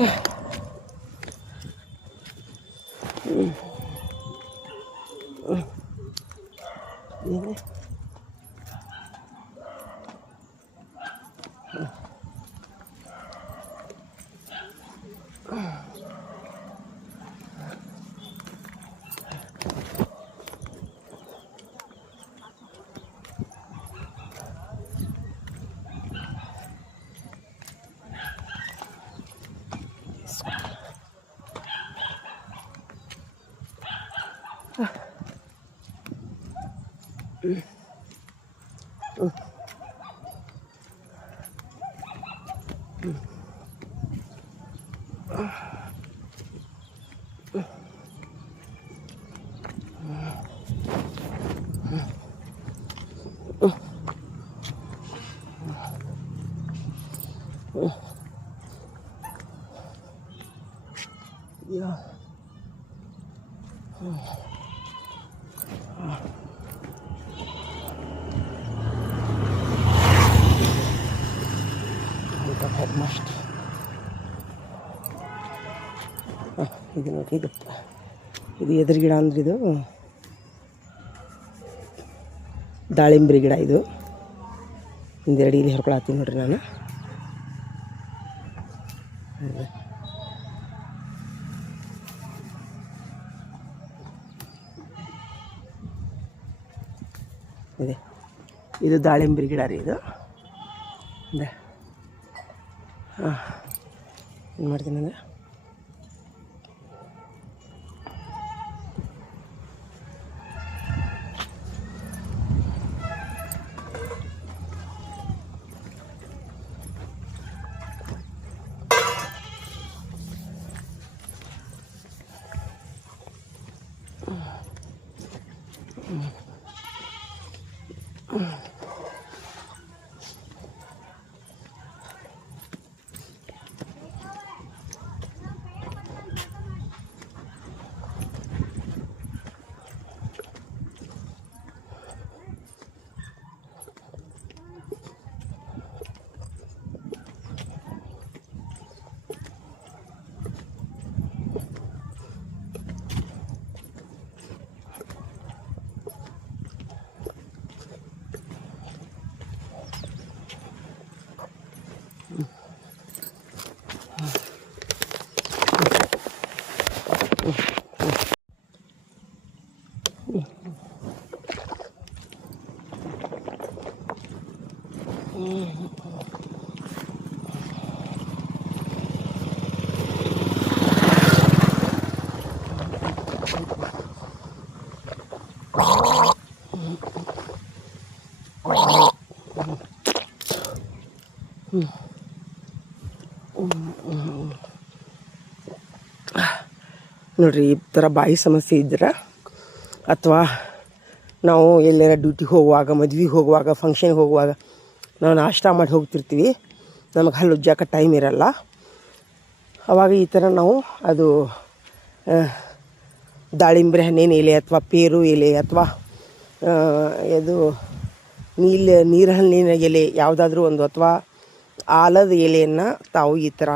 Yeah. Must ಇದು ನೋಡಿ, ಇದು ಎದುರು ಗಿಡ ಅಂದ್ರೆ ಇದು ದಾಳಿಂಬ್ರಿ ಗಿಡ. ಇದು ಒಂದೆರಡು ಇಲ್ಲಿ ಹರ್ಕೊಳತ್ತೀನಿ ನೋಡ್ರಿ ನಾನು. ಇದೆ, ಇದು ದಾಳಿಂಬ್ರಿ ಗಿಡ ರೀ. ಇದು ಏನು ಮಾಡ್ತೀನಿ ಅಂದರೆ ನೋಡ್ರಿ, ಈ ಥರ ಬಾಯಿ ಸಮಸ್ಯೆ ಇದ್ರೆ ಅಥವಾ ನಾವು ಎಲ್ಲಾರ ಡ್ಯೂಟಿಗೆ ಹೋಗುವಾಗ, ಮದ್ವೆಗೆ ಹೋಗುವಾಗ, ಫಂಕ್ಷನ್ಗೆ ಹೋಗುವಾಗ ನಾವು ನಾಷ್ಟ ಮಾಡಿ ಹೋಗ್ತಿರ್ತೀವಿ, ನಮಗೆ ಹಲ್ಲು ಉಜ್ಜಾಕ ಟೈಮ್ ಇರಲ್ಲ. ಆವಾಗ ಈ ಥರ ನಾವು ಅದು ದಾಳಿಂಬ್ರೆ ಹಣ್ಣಿನ ಎಲೆ ಅಥವಾ ಪೇರು ಎಲೆ ಅಥವಾ ಇದು ನೀರು ಹಣ್ಣಿನ ಎಲೆ ಯಾವುದಾದ್ರೂ ಒಂದು ಅಥವಾ ಆಲದ ಎಲೆಯನ್ನು ತಾವು ಈ ಥರ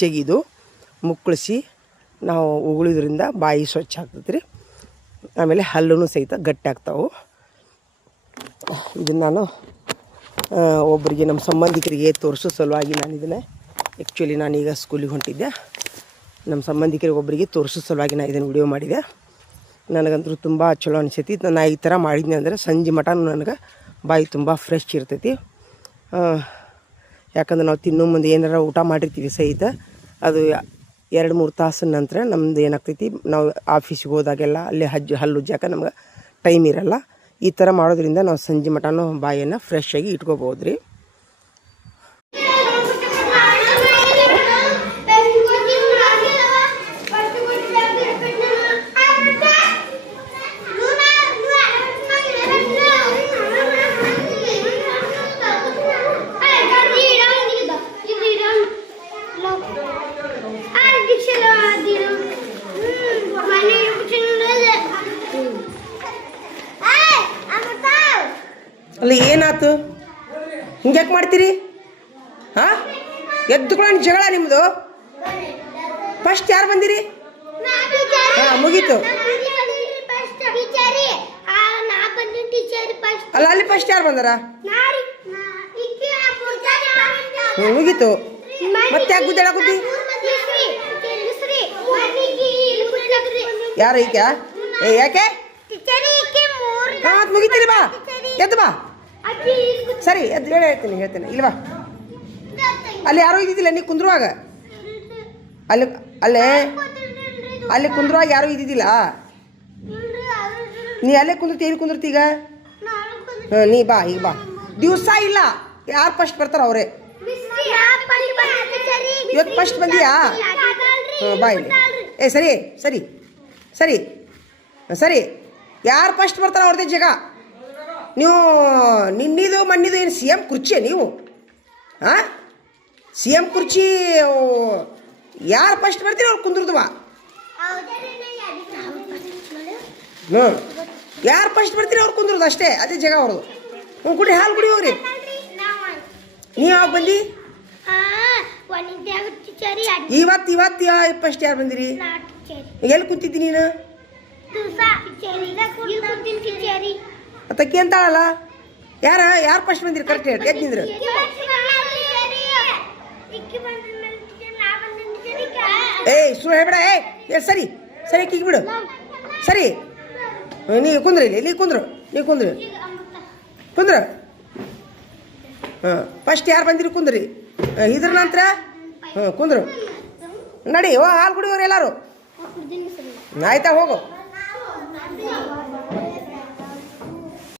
ಜಗಿದು ಮುಕ್ಕಳಿಸಿ ನಾವು ಉಗುಳಿದ್ರಿಂದ ಬಾಯಿ ಸ್ವಚ್ಛ ಆಗ್ತದೆ ರೀ. ಆಮೇಲೆ ಹಲ್ಲೂ ಸಹಿತ ಗಟ್ಟಿ ಆಗ್ತಾವೆ. ಇದನ್ನು ನಾನು ಒಬ್ಬರಿಗೆ, ನಮ್ಮ ಸಂಬಂಧಿಕರಿಗೆ ತೋರಿಸೋ ಸಲುವಾಗಿ ನಾನು ಇದನ್ನು ಆ್ಯಕ್ಚುಲಿ ನಾನೀಗ ಸ್ಕೂಲಿಗೆ ಹೊಂಟಿದ್ದೆ. ನಮ್ಮ ಸಂಬಂಧಿಕರಿಗೆ ಒಬ್ಬರಿಗೆ ತೋರಿಸೋ ಸಲುವಾಗಿ ನಾನು ಇದನ್ನು ವಿಡಿಯೋ ಮಾಡಿದೆ. ನನಗಂತೂ ತುಂಬ ಚಲೋ ಅನಿಸೈತಿ. ನಾನು ಈ ಥರ ಮಾಡಿದ್ನಿ ಅಂದರೆ ಸಂಜೆ ಮಟ ನನಗೆ ಬಾಯಿ ತುಂಬ ಫ್ರೆಶ್ ಇರ್ತೈತಿ. ಯಾಕಂದ್ರೆ ನಾವು ತಿನ್ನೋ ಮುಂದೆ ಏನಾರ ಊಟ ಮಾಡಿರ್ತೀವಿ ಸಹಿತ ಅದು 2-3 ತಾಸಿನ ನಂತರ ನಮ್ದು ಏನಾಗ್ತೈತಿ, ನಾವು ಆಫೀಸಿಗೆ ಹೋದಾಗೆಲ್ಲ ಅಲ್ಲಿ ಹಲ್ಲು ಉಜ್ಜಾಕ ನಮ್ಗೆ ಟೈಮ್ ಇರಲ್ಲ. ಈ ಥರ ಮಾಡೋದ್ರಿಂದ ನಾವು ಸಂಜೆ ಮಟನೂ ಬಾಯನ್ನು ಫ್ರೆಶ್ ಆಗಿ ಇಟ್ಕೋಬೋದು ರೀ. ಅಲ್ಲ, ಏನಾಯ್ತು? ಹಿಂಗ್ಯಾಕೆ ಮಾಡ್ತೀರಿ? ಹಾಂ, ಎದ್ದುಕೊಳ್ಳೋಣ ಜಗಳ ನಿಮ್ಮದು. ಫಸ್ಟ್ ಯಾರು ಬಂದಿರಿ? ಹಾಂ ಮುಗೀತು. ಅಲ್ಲ ಅಲ್ಲಿ ಫಸ್ಟ್ ಯಾರು ಬಂದಾರ? ಮುಗೀತು. ಮತ್ತೆ ಯಾಕೆ ಗುದ್ದಾಡಕುತ್ತಿ? ಯಾರು ಈಕ? ಯಾಕೆ? ಹಾಂ ಮುಗಿತೀರಿ, ಬಾ ಎದ್ದು ಬಾ. ಸರಿ ಎದ್ದು ಹೇಳ್ತೇನೆ ಇಲ್ವಾ? ಅಲ್ಲಿ ಯಾರೋ ಇದ್ದಿದ್ದಿಲ್ಲ ನೀ ಕುಂದ್ರುವಾಗ? ಅಲ್ಲಿ ಅಲ್ಲೇ ಅಲ್ಲಿ ಕುಂದ್ರುವಾಗ ಯಾರೂ ಇದ್ದಿದ್ದಿಲ್ಲ? ನೀ ಅಲ್ಲೇ ಕುಂದಿರ್ತಿ, ಎಲ್ಲಿ ಕುಂದಿರ್ತಿ ಈಗ? ಹಾಂ ನೀ ಬಾ, ಈಗ ಬಾ. ದಿವಸ ಇಲ್ಲ, ಯಾರು ಫಸ್ಟ್ ಬರ್ತಾರ ಅವರೇ. ಇವತ್ತು ಫಸ್ಟ್ ಬಂದಿಯಾ? ಹಾಂ ಬಾ ಇಲ್ಲಿ. ಸರಿ ಸರಿ ಸರಿ ಸರಿ, ಯಾರು ಫಸ್ಟ್ ಬರ್ತಾರ ಅವ್ರದ್ದೇ ಜಾಗ. ನೀವು ನಿನ್ನಿದು ಮಣ್ಣಿದು ಏನು ಸಿ ಎಮ್ ಕುರ್ಚಿ ನೀವು? ಹಾಂ ಸಿ ಎಮ್ ಕುರ್ಚಿ ಯಾರು ಫಸ್ಟ್ ಬರ್ತೀರಿ ಅವ್ರು ಕುಂದ್ರದು ಬಾ. ಹ್ಞೂ ಯಾರು ಫಸ್ಟ್ ಬರ್ತೀರಿ ಅವ್ರು ಕುಂದ್ರದು ಅಷ್ಟೇ, ಅದೇ ಜಾಗ ಅವ್ರದ್ದು. ಹ್ಞೂ ಕುಡಿ, ಹಾಲು ಕುಡಿ ಹೋಗ್ರಿ. ನೀವು ಯಾವಾಗ ಬಂದು? ಇವತ್ತು ಫಸ್ಟ್ ಯಾರು ಬಂದಿರಿ? ಎಲ್ಲಿ ಕುಂತಿದ್ದಿ ನೀನು? ತಕ್ಕಿ ಅಂತಾಳಲ್ಲ, ಯಾರು ಫಸ್ಟ್ ಬಂದಿರಿ? ಕರೆಕ್ಟ್ ಹೇಳಿ, ಎದ್ದು ನಿಂದ್ರು. ಸುಳ್ಳು ಹೇಳ್ಬೇಡ. ಸರಿ ಸರಿ ಕಿಕ್ ಬಿಡು. ಸರಿ ನೀ ಕುಂದ್ರಿ, ಇಲ್ಲಿ ಕುಂದ್ರು, ನೀವು ಕುಂದ್ರು. ಹಾಂ ಫಸ್ಟ್ ಯಾರು ಬಂದಿರಿ? ಕುಂದ್ರಿ. ಇದ್ರ ನಂತರ ಕುಂದ್ರು. ನಡಿ ಹಾಲು ಕುಡಿಯೋರು ಎಲ್ಲರೂ. ಆಯ್ತಾ, ಹೋಗು.